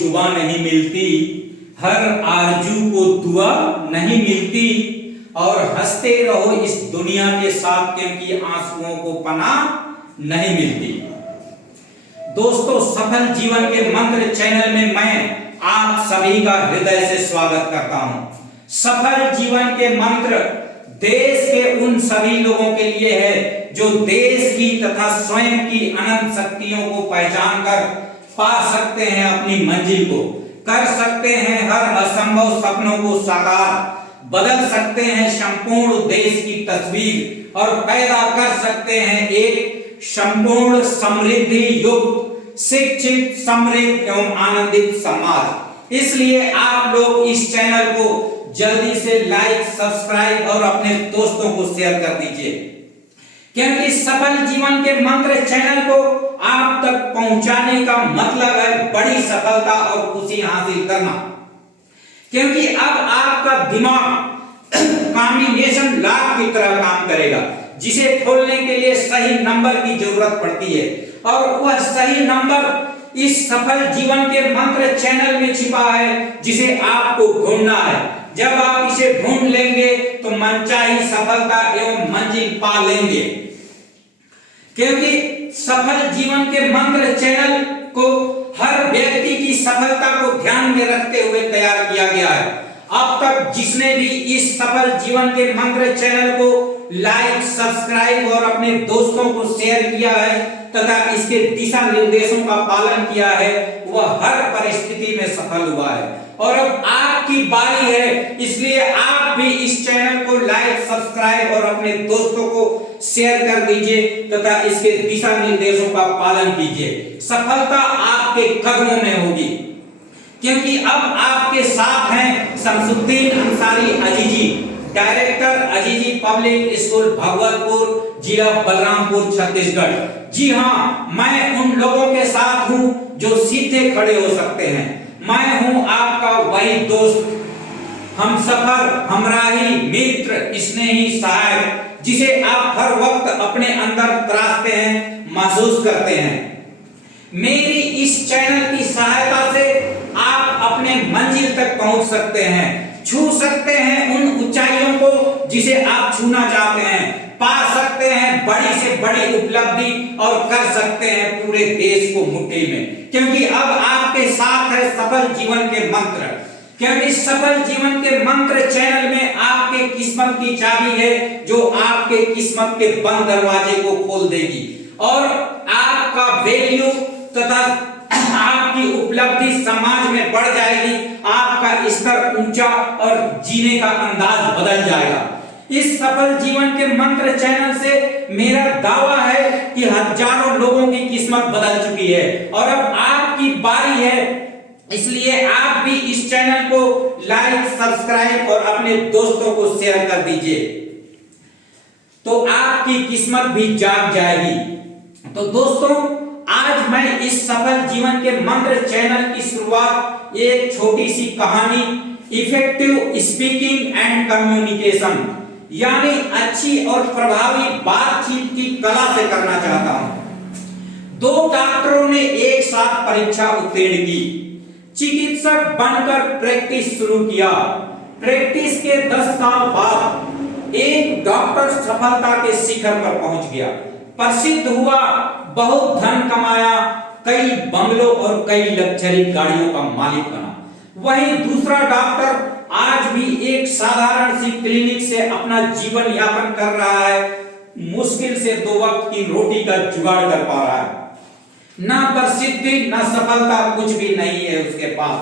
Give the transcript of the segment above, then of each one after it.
जुबा नहीं मिलती, हर आरजू को दुआ नहीं मिलती, और हंसते रहो इस दुनिया के साथ क्योंकि आंसुओं को पनाह नहीं मिलती। दोस्तों, सफल जीवन के मंत्र चैनल में मैं आप सभी का हृदय से स्वागत करता हूं। सफल जीवन के मंत्र देश के उन सभी लोगों के लिए है जो देश की तथा स्वयं की अनंत शक्तियों को पहचान कर पा सकते हैं अपनी मंजिल को, कर सकते हैं हर असंभव सपनों को साकार, बदल सकते हैं संपूर्ण देश की तस्वीर और पैदा कर सकते हैं एक संपूर्ण समृद्धि युक्त शिक्षित समृद्ध एवं आनंदित समाज। इसलिए आप लोग इस चैनल को जल्दी से लाइक, सब्सक्राइब और अपने दोस्तों को शेयर कर दीजिए, क्योंकि सफल जीवन के मंत्र चैनल को आप तक पहुंचाने का मतलब है बड़ी सफलता और खुशी हासिल करना। क्योंकि अब आपका दिमाग कॉम्बिनेशन लॉक की तरह काम करेगा, जिसे खोलने के लिए सही नंबर की जरूरत पड़ती है, और वह सही नंबर इस सफल जीवन के मंत्र चैनल में छिपा है, जिसे आपको ढूंढना है। जब आप इसे ढूंढ लेंगे तो मनचाही सफलता एवं मंजिल पा लेंगे। क्योंकि सफल जीवन के मंत्र चैनल को हर व्यक्ति की सफलता को ध्यान में रखते हुए तैयार किया गया है। अब तक जिसने भी इस सफल जीवन के मंत्र चैनल को लाइक, सब्सक्राइब और अपने दोस्तों को शेयर किया है तथा इसके दिशा निर्देशों का पालन किया है, वह हर परिस्थिति में सफल हुआ है। और अब आपकी बारी है, इसलिए आप भी इस चैनल को लाइक, सब्सक्राइब और अपने दोस्तों को शेयर कर दीजिए तथा इसके दिशा निर्देशों का पालन कीजिए। सफलता आपके कदमों में होगी, क्योंकि अब आपके साथ हैं Shamsuddin Ansari अजीजी, director अजीजी public school Bhagwatpur, जिला बलरामपुर, छत्तीसगढ़। जी हाँ, मैं उन लोगों के साथ हूँ जो सीधे खड़े हो सकते हैं। मैं हूँ आपका वही दोस्त, हमसफर, हमराही, मित्र, स्नेही, सहायक, जिसे आप हर वक्त अपने अंदर तराशते हैं, महसूस करते हैं। मेरी इस चैनल की सहायता से आप अपने मंजिल तक पहुंच सकते हैं, छू सकते हैं उन ऊंचाइयों को जिसे आप छूना चाहते हैं, पा सकते हैं बड़ी से बड़ी उपलब्धि और कर सकते हैं पूरे देश को मुट्ठी में। क्योंकि अब आपके साथ है सफल जीवन के मंत्र। क्योंकि सफल जीवन के मंत्र चैनल में आपके किस्मत की चाबी है, जो आपके किस्मत के बंद दरवाजे को खोल देगी और आपका वैल्यू तथा आपकी उपलब्धि समाज में बढ़ जाएगी, आपका स्तर ऊंचा और जीने का अंदाज बदल जाएगा। इस सफल जीवन के मंत्र चैनल से मेरा दावा है कि हजारों लोगों की किस्मत बदल चुकी है और अब आपकी बारी है। इसलिए आप भी इस चैनल को लाइक, सब्सक्राइब और अपने दोस्तों को शेयर कर दीजिए, तो आपकी किस्मत भी जाग जाएगी। तो दोस्तों, आज मैं इस सफल जीवन के मंत्र चैनल की शुरुआत एक छोटी सी कहानी, इफेक्टिव स्पीकिंग एंड कम्युनिकेशन, यानी अच्छी और प्रभावी बातचीत की कला से करना चाहता हूं। दो डॉक्टरों ने एक साथ परीक्षा उत्तीर्ण की, चिकित्सक बनकर प्रैक्टिस शुरू किया। प्रैक्टिस के 10 साल बाद एक डॉक्टर सफलता के शिखर पर पहुंच गया, प्रसिद्ध हुआ, बहुत धन कमाया, कई बंगलों और कई लग्जरी गाड़ियों का मालिक बना। वहीं दूसरा डॉक्टर आज भी एक साधारण सी क्लिनिक से अपना जीवन यापन कर रहा है, मुश्किल से 2 वक्त की रोटी का जुगाड़ कर पा रहा है। ना प्रसिद्धि ना सफलता, कुछ भी नहीं है उसके पास।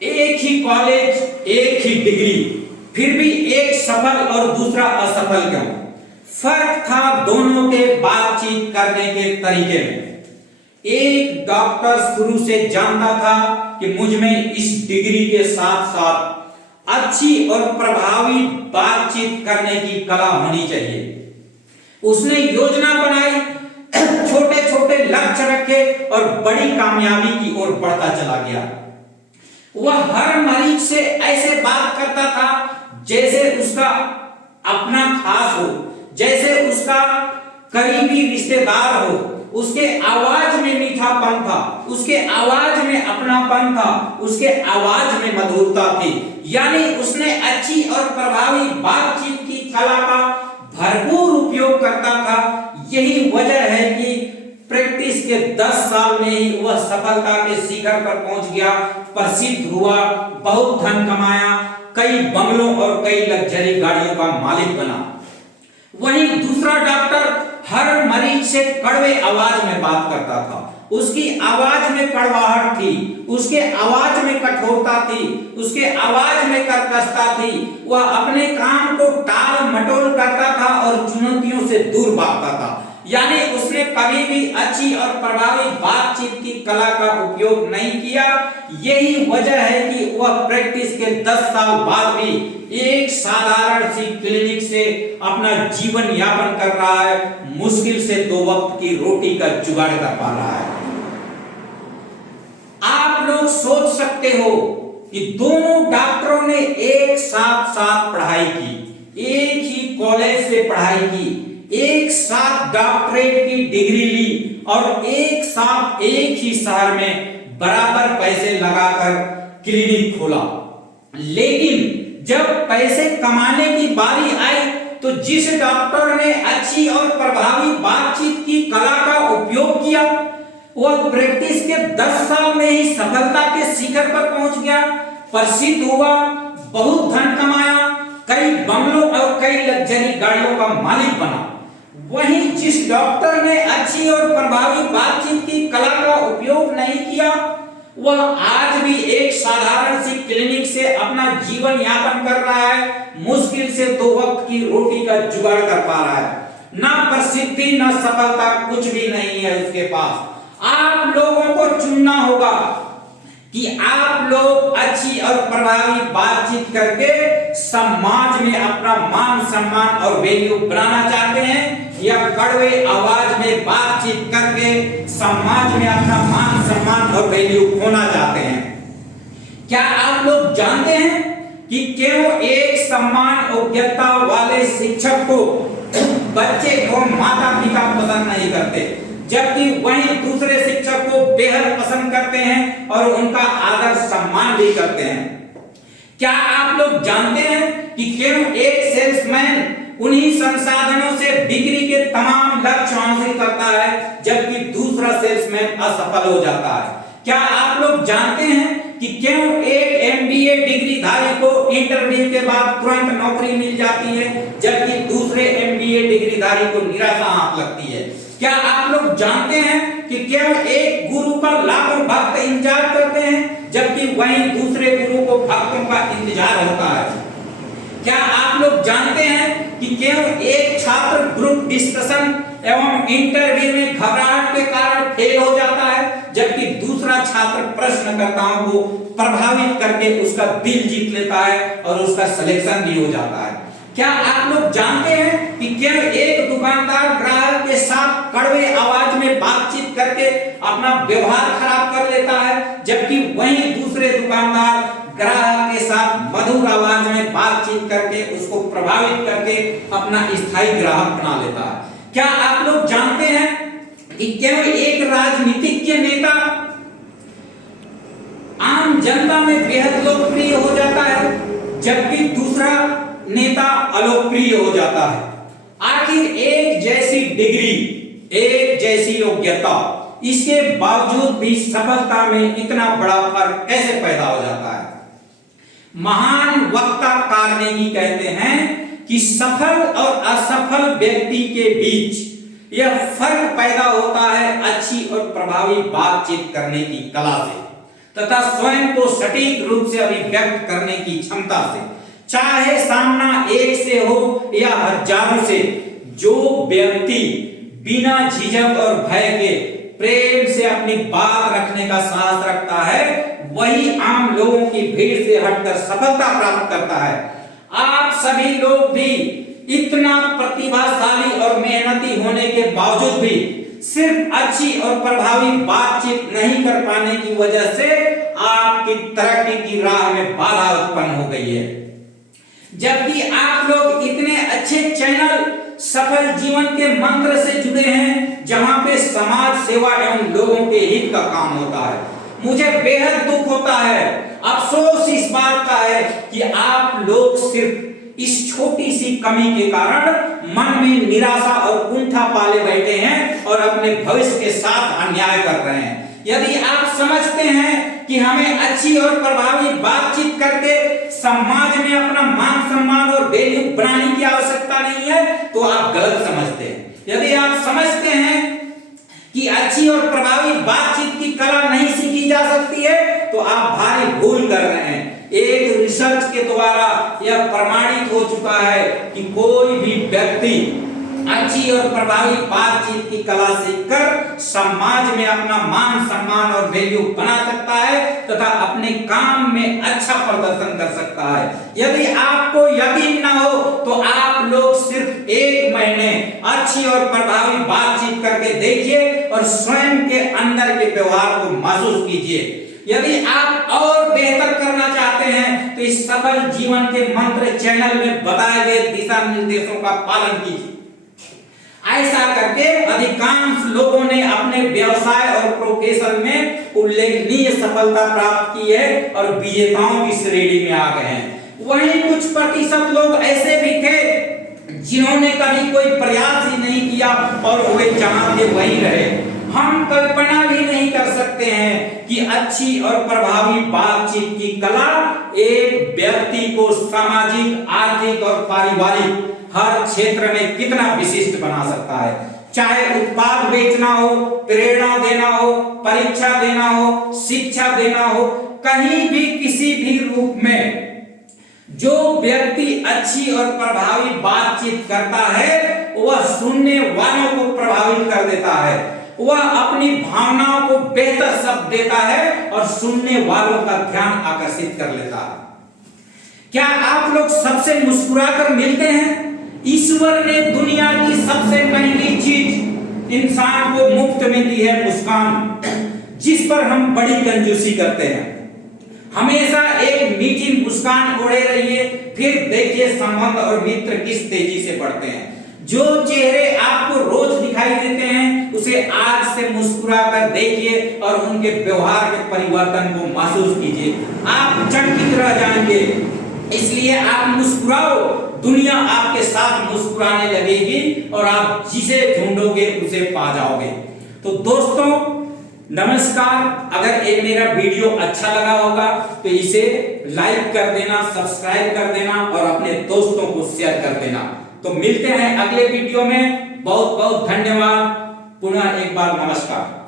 एक ही कॉलेज, एक ही डिग्री, फिर भी एक सफल और दूसरा असफल क्यों? फर्क था दोनों के बातचीत करने के तरीके में। एक डॉक्टर शुरू से जानता था कि मुझ में इस डिग्री के साथ साथ अच्छी और प्रभावी बातचीत करने की कला होनी चाहिए। उसने योजना बनाई, छोटे छोटे लक्ष्य रखे और बड़ी कामयाबी की ओर बढ़ता चला गया। वह हर मरीज से ऐसे बात करता था जैसे उसका अपना खास हो, जैसे उसका करीबी रिश्तेदार हो। उसके आवाज में मीठापन था, उसके आवाज में अपनापन था, उसके आवाज में मधुरता थी। यानी उसने अच्छी और प्रभावी बातचीत की कला का भरपूर उपयोग करता था। यही वजह है कि प्रैक्टिस के 10 साल में ही वह सफलता के शिखर पर पहुंच गया, प्रसिद्ध हुआ, बहुत धन कमाया, कई बंगलों और कई लग्जरी गाड़ियों का मालिक बना। वहीं दूसरा डॉक्टर हर मरीज से कड़वे आवाज में बात करता था। उसकी आवाज में कड़वाहट थी, उसके आवाज में कठोरता थी, उसके आवाज में कर्कशता थी। वह अपने काम को टाल मटोल करता था और चुनौतियों से दूर भागता था। यानी उसने कभी भी अच्छी और प्रभावी बातचीत की कला का उपयोग नहीं किया। यही वजह है कि वह प्रैक्टिस के 10 साल बाद भी एक साधारण सी क्लिनिक से अपना जीवन यापन कर रहा है, मुश्किल से 2 वक्त की रोटी का जुगाड़ कर पा रहा है। आप लोग सोच सकते हो कि दोनों डॉक्टरों ने एक साथ पढ़ाई की, एक ही कॉलेज से पढ़ाई की, एक साथ डॉक्टरेट की डिग्री ली और एक साथ एक ही शहर में बराबर पैसे लगाकर क्लिनिक खोला। लेकिन जब पैसे कमाने की बारी आई तो जिस डॉक्टर ने अच्छी और प्रभावी बातचीत की कला का उपयोग किया, वह प्रैक्टिस के 10 साल में ही सफलता के शिखर पर पहुंच गया, प्रसिद्ध हुआ, बहुत धन कमाया, कई बंगलों और कई लग्जरी गाड़ियों का मालिक बना। वहीं जिस डॉक्टर ने अच्छी और प्रभावी बातचीत की कला का उपयोग नहीं किया, वह आज भी एक साधारण सी क्लिनिक से अपना जीवन यापन कर रहा है, मुश्किल से 2 वक्त की रोटी का जुगाड़ कर पा रहा है। ना प्रसिद्धि ना सफलता, कुछ भी नहीं है उसके पास। आप लोगों को चुनना होगा कि आप लोग अच्छी और प्रभावी बातचीत करके समाज में अपना मान सम्मान और वैल्यू बनाना चाहते हैं, या कड़वे आवाज में बातचीत करके समाज में अपना मान सम्मान और वैल्यू खोना चाहते हैं। क्या आप लोग जानते हैं कि क्यों एक सम्मान योग्यता वाले शिक्षक को बच्चे एवं माता पिता पसंद नहीं करते, जबकि वहीं दूसरे शिक्षक को बेहद पसंद करते हैं और उनका आदर सम्मान भी करते हैं? क्या आप लोग जानते हैं कि क्यों एक सेल्समैन उन्हीं संसाधनों से बिक्री के तमाम लक्ष्य हासिल करता है, जबकि दूसरा सेल्समैन असफल हो जाता है? क्या आप लोग जानते हैं कि क्यों एक एमबीए डिग्री धारी को इंटरव्यू के बाद तुरंत नौकरी मिल जाती है, जबकि दूसरे एमबीए डिग्री धारी को निराशा हाथ लगती है? क्या आप लोग जानते हैं कि क्यों एक गुरु का लाखों भक्त इंतजार करते हैं, जबकि वहीं दूसरे गुरु को भक्तों का इंतजार होता है? क्या आप लोग जानते हैं कि क्यों एक छात्र ग्रुप डिस्कशन एवं इंटरव्यू में घबराहट के कारण फेल हो जाता है, जबकि दूसरा छात्र प्रश्नकर्ताओं को प्रभावित करके उसका दिल जीत लेता है और उसका सिलेक्शन भी हो जाता है? क्या आप लोग जानते हैं कि क्यों एक दुकानदार ग्राहक के साथ कड़वे आवाज में बातचीत करके अपना व्यवहार खराब कर लेता है, जबकि वहीं दूसरे दुकानदार ग्राहक के साथ मधुर आवाज में बातचीत करके उसको प्रभावित करके अपना स्थायी ग्राहक बना लेता है? क्या आप लोग जानते हैं कि क्यों एक राजनीतिज्ञ नेता आम जनता में बेहद लोकप्रिय हो जाता है, जबकि दूसरा नेता अलोकप्रिय हो जाता है? आखिर एक जैसी डिग्री, एक जैसी योग्यता, इसके बावजूद भी सफलता में इतना बड़ा फर्क कैसे पैदा हो जाता है? महान वक्ता कार्नेगी कहते हैं कि सफल और असफल व्यक्ति के बीच यह फर्क पैदा होता है अच्छी और प्रभावी बातचीत करने की कला से तथा स्वयं को सटीक रूप से अभिव्यक्त करने की क्षमता से। चाहे सामना एक से हो या हजारों से, जो व्यक्ति बिना झिझक और भय के प्रेम से अपनी बात रखने का साहस रखता है, वही आम लोगों की भीड़ से हटकर सफलता प्राप्त करता है। आप सभी लोग भी इतना प्रतिभाशाली और मेहनती होने के बावजूद भी सिर्फ अच्छी और प्रभावी बातचीत नहीं कर पाने की वजह से आपकी तरक्की की राह में बाधा उत्पन्न हो गई है। जबकि आप लोग इतने अच्छे चैनल सफल जीवन के मंत्र से जुड़े हैं, जहां पे समाज सेवा एवं लोगों के हित का काम होता है। मुझे बेहद दुख होता है, अफसोस इस बात का है कि आप लोग सिर्फ इस छोटी सी कमी के कारण मन में निराशा और कुंठा पाले बैठे हैं और अपने भविष्य के साथ अन्याय कर रहे हैं। यदि आप समझते हैं कि हमें अच्छी और प्रभावी बातचीत करके समाज में अपना मान सम्मान और वैल्यू बनाने की आवश्यकता नहीं है, तो आप गलत समझते हैं। यदि आप समझते हैं कि अच्छी और प्रभावी बातचीत की कला नहीं सीखी जा सकती है, तो आप भारी भूल कर रहे हैं। एक रिसर्च के द्वारा यह प्रमाणित हो चुका है कि कोई भी व्यक्ति अच्छी और प्रभावी बातचीत की कला सीखकर समाज में अपना मान सम्मान और वैल्यू बना सकता है तथा अपने काम में अच्छा प्रदर्शन कर सकता है। यदि आपको यकीन न हो तो आप लोग सिर्फ 1 महीने अच्छी और प्रभावी बातचीत करके देखिए और स्वयं के अंदर के व्यवहार को महसूस कीजिए। यदि आप और बेहतर करना चाहते हैं तो इस सफल जीवन के मंत्र चैनल में बताए गए दिशा निर्देशों का पालन कीजिए। ऐसा करके अधिकांश लोगों ने अपने व्यवसाय और प्रोफेशन में उल्लेखनीय सफलता प्राप्त की है और विजेताओं की श्रेणी में आ गए हैं। वहीं कुछ प्रतिशत लोग ऐसे भी थे जिन्होंने कभी कोई प्रयास ही नहीं किया और वे जहां थे वहीं रहे। हम कल्पना भी नहीं कर सकते हैं कि अच्छी और प्रभावी बातचीत की कला एक व्यक्ति को सामाजिक, आर्थिक और पारिवारिक हर क्षेत्र में कितना विशिष्ट बना सकता है। चाहे उत्पाद बेचना हो, प्रेरणा देना हो, परीक्षा देना हो, शिक्षा देना हो, कहीं भी किसी भी रूप में जो व्यक्ति अच्छी और प्रभावी बातचीत करता है वह सुनने वालों को प्रभावित कर देता है। वह अपनी भावनाओं को बेहतर शब्द देता है और सुनने वालों का ध्यान आकर्षित कर लेता है। क्या आप लोग सबसे मुस्कुराकर मिलते हैं? ईश्वर ने दुनिया की सबसे महंगी चीज इंसान को मुफ्त में दी है, मुस्कान, जिस पर हम बड़ी कंजूसी करते हैं। हमेशा एक मीठी मुस्कान ओढ़े रहिए, फिर देखिए संबंध और मित्र किस तेजी से बढ़ते हैं। जो चेहरे आपको रोज दिखाई देते हैं उसे आज से मुस्कुरा कर देखिए और उनके व्यवहार के परिवर्तन को महसूस कीजिए। आप चकित रह जाएंगे। इसलिए आप मुस्कुराओ, दुनिया आपके साथ मुस्कुराने लगेगी और आप जिसे ढूंढोगे उसे पा जाओगे। तो दोस्तों नमस्कार। अगर ये मेरा वीडियो अच्छा लगा होगा तो इसे लाइक कर देना, सब्सक्राइब कर देना और अपने दोस्तों को शेयर कर देना। तो मिलते हैं अगले वीडियो में। बहुत बहुत धन्यवाद। पुनः एक बार नमस्कार।